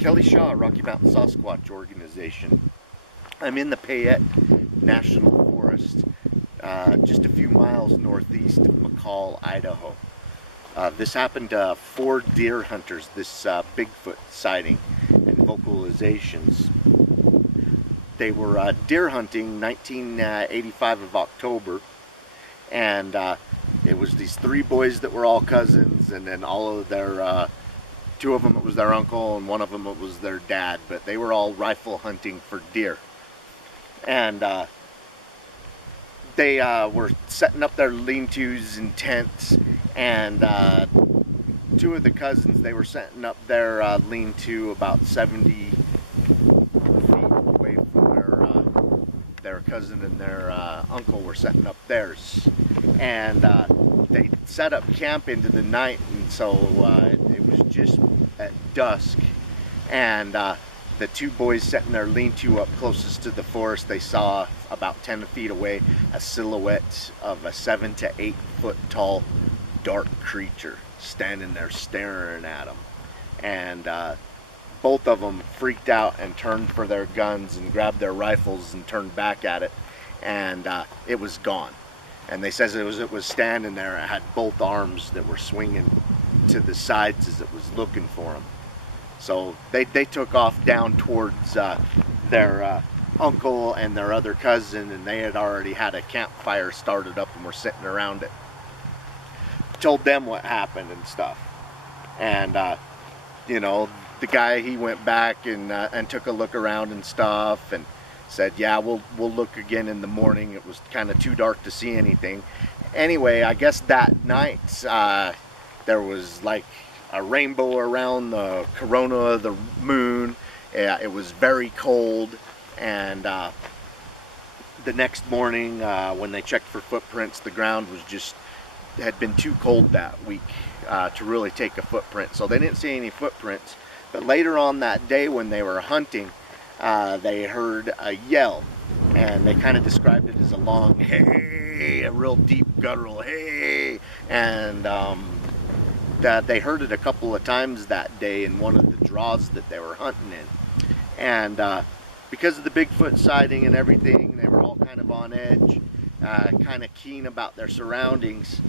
Kelly Shaw, Rocky Mountain Sasquatch organization. I'm in the Payette National Forest, just a few miles northeast of McCall, Idaho. This happened to 4 deer hunters, this Bigfoot sighting and vocalizations. They were deer hunting 1985 of October, and it was these 3 boys that were all cousins, and then all of their 2 of them it was their uncle, and 1 of them it was their dad, but they were all rifle hunting for deer. And they were setting up their lean-tos and tents, and 2 of the cousins, they were setting up their lean-to about 70 feet away from where their cousin and their uncle were setting up theirs. And they set up camp into the night, and so it was just at dusk, and the 2 boys setting their lean-to up closest to the forest, they saw about 10 feet away a silhouette of a 7 to 8 foot tall dark creature standing there staring at them. And both of them freaked out and turned for their guns and grabbed their rifles and turned back at it, and it was gone. And they says it was standing there. It had both arms that were swinging to the sides as it was looking for them. So they took off down towards their uncle and their other cousin, and they had already had a campfire started up and were sitting around it. Told them what happened and stuff. And you know, the guy, he went back and took a look around and stuff, and said, yeah, we'll look again in the morning. It was kind of too dark to see anything. Anyway, I guess that night there was like a rainbow around the corona of the moon. It was very cold, and the next morning when they checked for footprints, the ground was just had been too cold that week to really take a footprint, so they didn't see any footprints. But later on that day when they were hunting, they heard a yell, and they kind of described it as a long hey, a real deep guttural hey, and that they heard it a couple of times that day in one of the draws that they were hunting in. And because of the Bigfoot sighting and everything, they were all kind of on edge, kind of keen about their surroundings,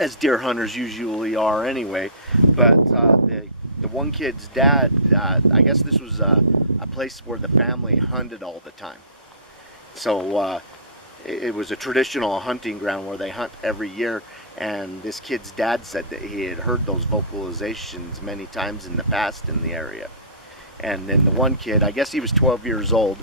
as deer hunters usually are anyway. But the one kid's dad, I guess this was a place where the family hunted all the time. So it was a traditional hunting ground where they hunt every year, and this kid's dad said that he had heard those vocalizations many times in the past in the area. And then the one kid, I guess he was 12 years old,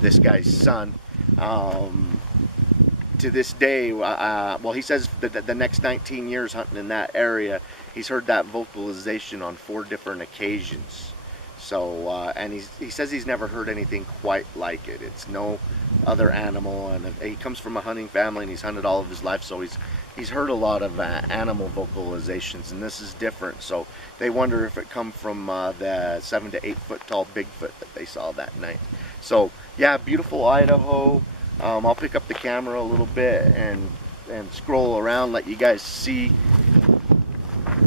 this guy's son, to this day, well, he says that the next 19 years hunting in that area, he's heard that vocalization on 4 different occasions. So, and he says he's never heard anything quite like it. It's no other animal, and he comes from a hunting family, and he's hunted all of his life, so he's heard a lot of animal vocalizations, and this is different. So they wonder if it come from the 7 to 8 foot tall Bigfoot that they saw that night. So yeah, beautiful Idaho. I'll pick up the camera a little bit and scroll around, let you guys see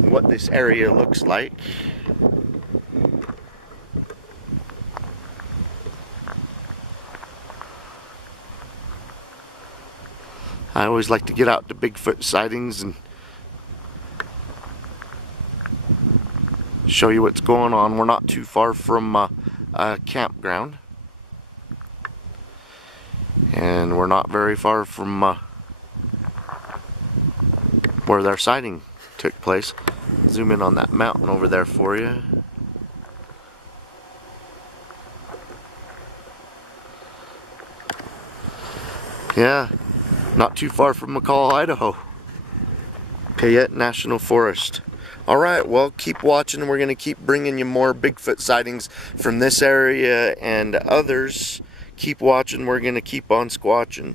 what this area looks like. I always like to get out to Bigfoot sightings and show you what's going on. We're not too far from a campground, and we're not very far from where their sighting took place. Zoom in on that mountain over there for you. Yeah, not too far from McCall, Idaho. Payette National Forest. Alright, well, keep watching. We're going to keep bringing you more Bigfoot sightings from this area and others. Keep watching. We're going to keep on squatching.